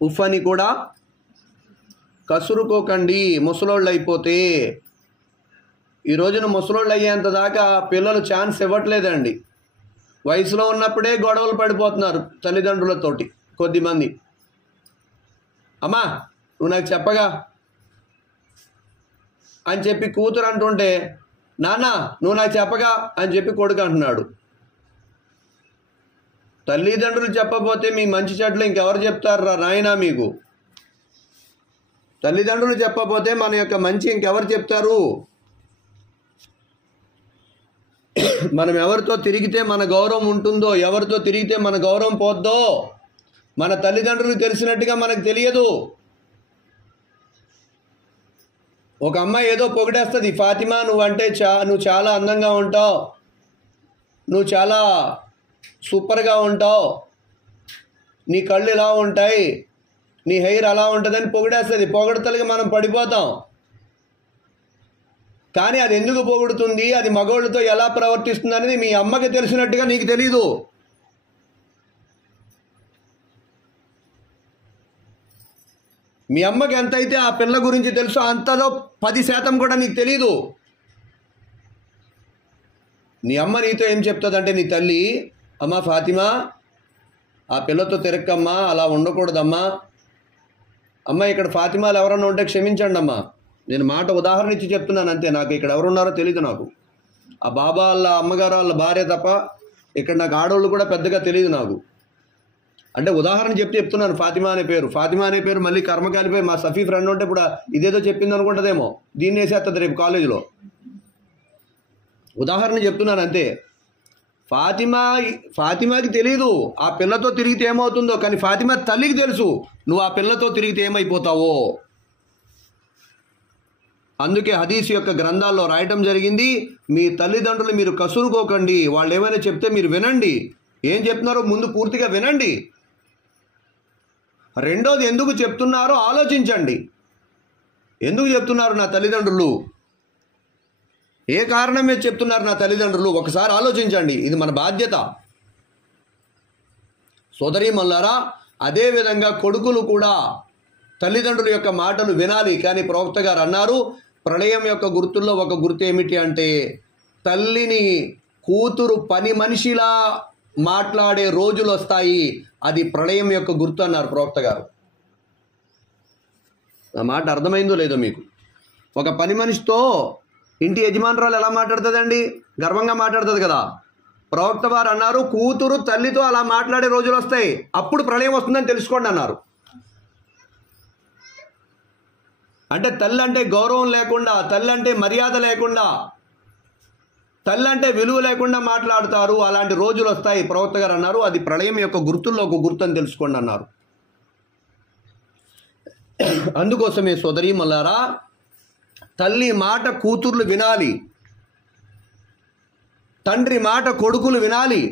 ఉఫ్ అని కూడా కసురుకోకండి ముసలోళ్ళు అయిపోతే. ఈ రోజున ముసలోళ్ళు అయ్యేంత దాకా పిల్లలు ఛాన్స్ ఇవ్వట్లేదండి. వయసులో ఉన్నప్పుడే గొడవలు పడిపోతున్నారు తల్లిదండ్రులతోటి కొద్దిమంది. అమ్మా నువ్వు నాకు చెప్పగా అని చెప్పి కూతురు అంటుంటే, నాన్న నువ్వు నాకు చెప్పగా అని చెప్పి కొడుకు అంటున్నాడు. తల్లిదండ్రులు చెప్పకపోతే మీ మంచి చెడ్లు ఇంకెవరు చెప్తారా నాయనా మీకు? తల్లిదండ్రులు చెప్పకపోతే మన యొక్క మంచి ఇంకెవరు చెప్తారు? మనం ఎవరితో తిరిగితే మన గౌరవం ఉంటుందో, ఎవరితో తిరిగితే మన గౌరవం పోద్దో మన తల్లిదండ్రులకు తెలిసినట్టుగా మనకు తెలియదు. ఒక అమ్మాయి ఏదో పొగిడేస్తుంది, ఫాతిమా నువ్వు చాలా అందంగా ఉంటావు, నువ్వు చాలా సూపర్గా ఉంటావు, నీ కళ్ళు ఇలా ఉంటాయి, నీ హెయిర్ అలా ఉంటుందని పొగిడేస్తుంది. పొగడతలుగా మనం పడిపోతాం. కానీ అది ఎందుకు పొగుడుతుంది, అది మగవాళ్ళతో ఎలా ప్రవర్తిస్తుంది అనేది మీ అమ్మకి తెలిసినట్టుగా నీకు తెలీదు. మీ అమ్మకి ఎంతైతే ఆ పిల్ల గురించి తెలుసో అంతలో 10% కూడా నీకు తెలీదు. నీ అమ్మ నీతో ఏం చెప్తుందంటే, నీ తల్లి, అమ్మ ఫాతిమా ఆ పిల్లతో తిరక్కమ్మా, అలా ఉండకూడదమ్మా, అమ్మ ఇక్కడ ఫాతిమాలు ఎవరన్నా ఉంటే క్షమించండి అమ్మా. నేను మాట ఉదాహరణ ఇచ్చి చెప్తున్నాను అంతే. నాకు ఇక్కడ ఎవరున్నారో తెలీదు. నాకు ఆ బాబా వాళ్ళ అమ్మగారు వాళ్ళ భార్య తప్ప ఇక్కడ నాకు ఆడవాళ్ళు కూడా పెద్దగా తెలియదు నాకు. అంటే ఉదాహరణ చెప్తున్నాను. ఫాతిమా అనే పేరు మళ్ళీ కర్మకాలిపోయి మా సఫీ ఫ్రెండ్ ఉంటే ఇప్పుడు ఇదేదో చెప్పింది అనుకుంటుందేమో, దీన్ని వేసేస్తుంది రేపు కాలేజీలో. ఉదాహరణ చెప్తున్నాను అంతే. ఫాతిమాకి తెలీదు ఆ పిల్లతో తిరిగితే ఏమవుతుందో, కానీ ఫాతిమా తల్లికి తెలుసు నువ్వు ఆ పిల్లతో తిరిగితే ఏమైపోతావో. అందుకే హదీస్ యొక్క గ్రంథాల్లో రాయటం జరిగింది, మీ తల్లిదండ్రులు మీరు కసురుకోకండి, వాళ్ళు ఏమైనా చెప్తే మీరు వినండి, ఏం చెప్తున్నారో ముందు పూర్తిగా వినండి. రెండోది, ఎందుకు చెప్తున్నారో ఆలోచించండి. ఎందుకు చెప్తున్నారు నా తల్లిదండ్రులు, ఏ కారణం మీద చెప్తున్నారు నా తల్లిదండ్రులు, ఒకసారి ఆలోచించండి. ఇది మన బాధ్యత. సోదరీమణులారా, అదేవిధంగా కొడుకులు కూడా తల్లిదండ్రుల యొక్క మాటలు వినాలి. కానీ ప్రవక్త గారు అన్నారు, ప్రళయం యొక్క గుర్తుల్లో ఒక గుర్తు ఏమిటి అంటే, తల్లిని కూతురు పని మనిషిలా మాట్లాడే రోజులు వస్తాయి, అది ప్రళయం యొక్క గుర్తు అన్నారు ప్రవక్త గారు. ఆ మాట అర్థమైందో లేదో మీకు? ఒక పని మనిషితో ఇంటి యజమానురాలు ఎలా మాట్లాడుతుందండి? గర్వంగా మాట్లాడుతుంది కదా. ప్రవక్త వారు అన్నారు, కూతురు తల్లితో అలా మాట్లాడే రోజులు వస్తాయి, అప్పుడు ప్రళయం వస్తుందని తెలుసుకోండి అన్నారు. అంటే తల్లి అంటే గౌరవం లేకుండా, తల్లి అంటే మర్యాద లేకుండా, తల్లి అంటే విలువ లేకుండా మాట్లాడతారు, అలాంటి రోజులు వస్తాయి ప్రవక్త గారు అన్నారు. అది ప్రళయం యొక్క గుర్తుల్లో ఒక గుర్తు అని తెలుసుకోండి అన్నారు. అందుకోసమే సోదరీమణులారా, తల్లి మాట కూతుర్లు వినాలి, తండ్రి మాట కొడుకులు వినాలి.